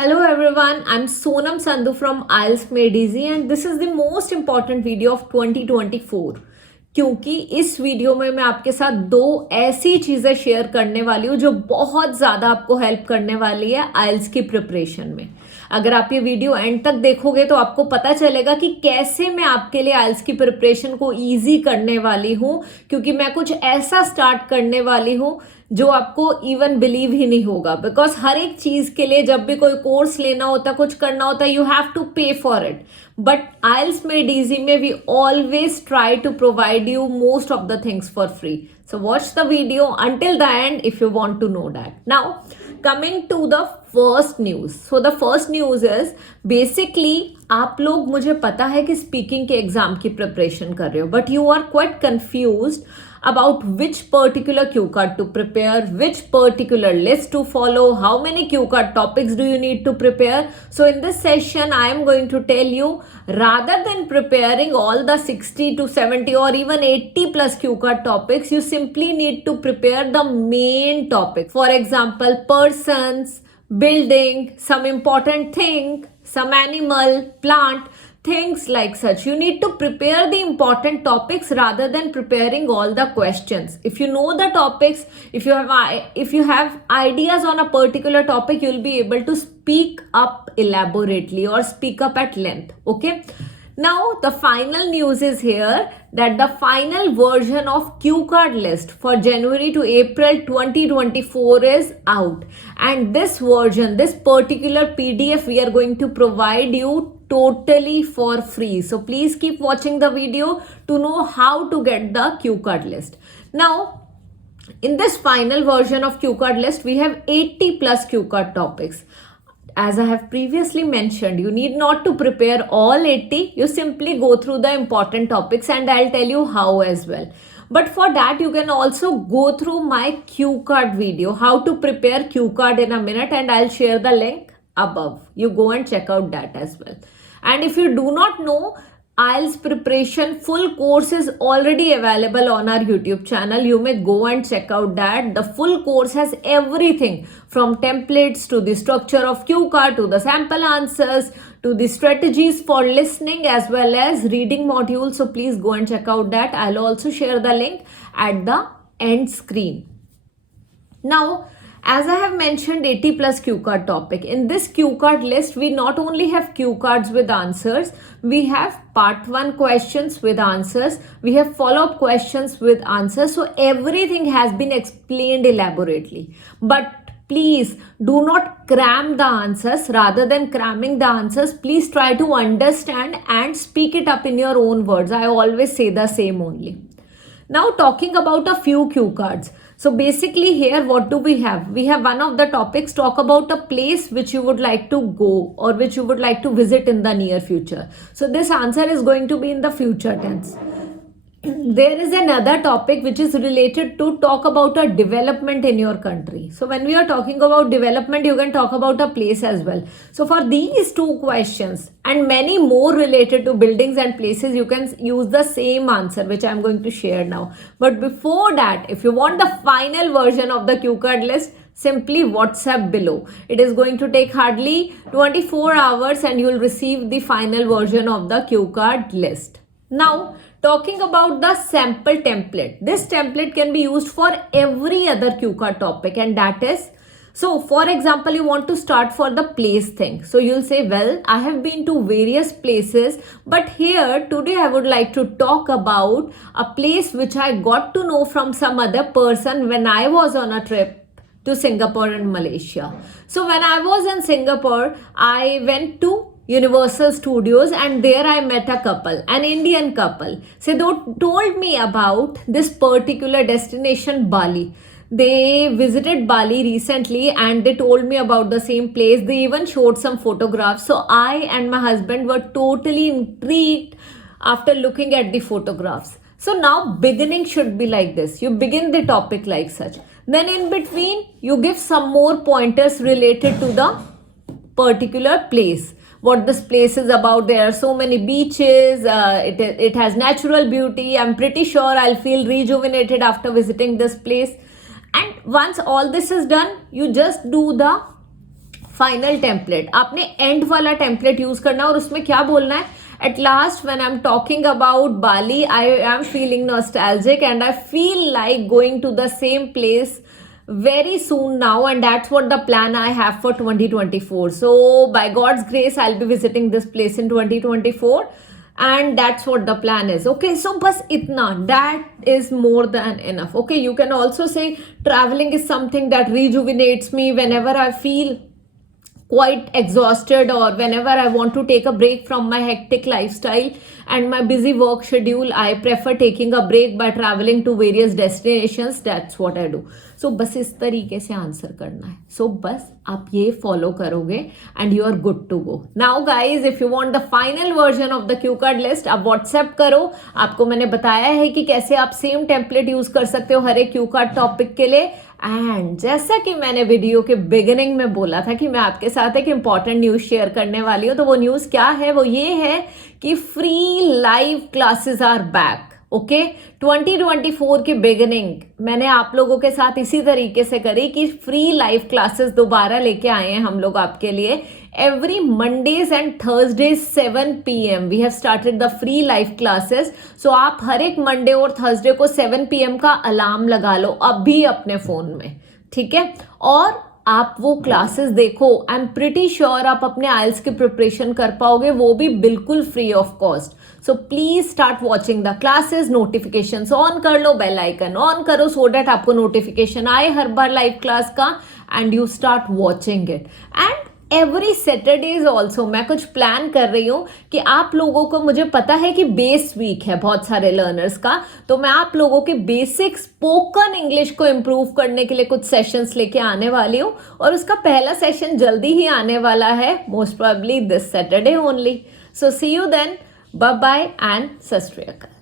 Hello everyone, I'm Sonam Sandhu from IELTS Made Easy and this is the most important video of 2024 क्योंकि इस video में मैं आपके साथ दो ऐसी चीज़ें शेयर करने वाली हूँ जो बहुत ज़्यादा आपको हेल्प करने वाली है आइल्स की प्रिपरेशन में। अगर आप ये वीडियो एंड तक देखोगे तो आपको पता चलेगा कि कैसे मैं आपके लिए आइल्स की प्रिपरेशन को ईजी करने वाली हूँ, क्योंकि मैं कुछ ऐसा स्टार्ट करने वाली हूँ जो आपको इवन बिलीव ही नहीं होगा। बिकॉज हर एक चीज के लिए जब भी कोई कोर्स लेना होता, कुछ करना होता, you have to pay for it, but IELTS made easy में we always try to provide you most of the things for free. So watch the video until the end if you want to know that. Now coming to the first news. So the first news is basically आप लोग, मुझे पता है कि speaking के exam की preparation कर रहे हो, but you are quite confused about which particular cue card to prepare, which particular list to follow, how many cue card topics do you need to prepare. So in this session I am going to tell you, rather than preparing all the 60 to 70 or even 80 plus cue card topics, you simply need to prepare the main topic. For example, persons, building, some important thing, some animal, plant, things like such. You need to prepare the important topics rather than preparing all the questions. If you know the topics, if you have ideas on a particular topic, you'll be able to speak up elaborately or speak up at length. Okay, now the final news is here that the final version of cue card list for January to April 2024 is out, and this version, this particular PDF, we are going to provide you totally for free. So please keep watching the video to know how to get the cue card list. Now in this final version of cue card list, we have 80 plus cue card topics. As I have previously mentioned, you need not to prepare all 80. You simply go through the important topics and I'll tell you how as well. But for that, you can also go through my cue card video, how to prepare cue card in a minute, and I'll share the link above. You go and check out that as well. And if you do not know, IELTS preparation full course is already available on our YouTube channel. You may go and check out that. The full course has everything from templates to the structure of cue card to the sample answers to the strategies for listening as well as reading modules. So please go and check out that. I'll also share the link at the end screen. Now, as I have mentioned, 80 plus cue card topic. In this cue card list, we not only have cue cards with answers, we have part 1 questions with answers, we have follow-up questions with answers. So everything has been explained elaborately. But please do not cram the answers. Rather than cramming the answers, please try to understand and speak it up in your own words. I always say the same only. Now talking about a few cue cards. So basically here what do we have? We have one of the topics, talk about a place which you would like to go or which you would like to visit in the near future. So this answer is going to be in the future tense. There is another topic which is related to talk about a development in your country. So when we are talking about development, you can talk about a place as well. So for these two questions and many more related to buildings and places, you can use the same answer which I am going to share now. But before that, if you want the final version of the cue card list, simply WhatsApp below. It is going to take hardly 24 hours and you will receive the final version of the cue card list. Now, talking about the sample template. This template can be used for every other cue card topic, and that is, so for example, you want to start for the place thing. So you'll say, well, I have been to various places, but here today I would like to talk about a place which I got to know from some other person when I was on a trip to Singapore and Malaysia. So when I was in Singapore, I went to Universal Studios and there I met a couple, an Indian couple. So they told me about this particular destination, Bali. They visited Bali recently and they told me about the same place. They even showed some photographs. So I and my husband were totally intrigued after looking at the photographs. So now beginning should be like this. You begin the topic like such. Then in between, you give some more pointers related to the particular place. What this place is about. There are so many beaches, it has natural beauty. I'm pretty sure I'll feel rejuvenated after visiting this place. And once all this is done, you just do the final template, आपने and वाला template use करना और उसमें क्या बोलना है, at last when I'm talking about Bali, I am feeling nostalgic and I feel like going to the same place very soon now, and that's what the plan I have for 2024. So by God's grace I'll be visiting this place in 2024, and that's what the plan is. Okay, so bas itna, that is more than enough. Okay, you can also say traveling is something that rejuvenates me whenever I feel quite exhausted or whenever I want to take a break from my hectic lifestyle and my busy work schedule. I prefer taking a break by traveling to various destinations. That's what I do. So बस इस तरीके से answer करना है. So बस आप ये follow करोगे and you are good to go. Now guys, if you want the final version of the Q card list, आप व्हाट्सएप करो. आपको मैंने बताया है कि कैसे आप सेम टेम्पलेट यूज कर सकते हो हर एक क्यू कार्ड टॉपिक के लिए. एंड जैसा कि मैंने वीडियो के बिगिनिंग में बोला था कि मैं आपके साथ एक इंपॉर्टेंट न्यूज शेयर करने वाली हूँ, तो वो न्यूज क्या है, वो ये है कि free live classes are back. Okay, 2024 की बिगिनिंग मैंने आप लोगों के साथ इसी तरीके से करी कि फ्री लाइव क्लासेस दोबारा लेके आए हैं हम लोग आपके लिए. Every Mondays and Thursdays 7 PM we have started the free live classes. So आप हर एक मंडे और थर्सडे को 7 PM का अलार्म लगा लो अभी अपने फोन में, ठीक है, और आप वो क्लासेस देखो. आई एम प्रिटी श्योर आप अपने आइल्स की प्रिपरेशन कर पाओगे, वो भी बिल्कुल free of cost. So please start watching the classes. Notification on कर लो, बेल आइकन ऑन करो सो डैट आपको नोटिफिकेशन आए हर बार लाइव क्लास का, and you start watching it. And every Saturdays also मैं कुछ प्लान कर रही हूँ कि आप लोगों को, मुझे पता है कि बेस वीक है बहुत सारे लर्नर्स का, तो मैं आप लोगों के बेसिक स्पोकन इंग्लिश को इम्प्रूव करने के लिए कुछ सेशंस लेके आने वाली हूँ. और उसका पहला सेशन जल्दी ही आने वाला है, most probably this Saturday only. So see you then. Bye bye and Sat Sri अकाल.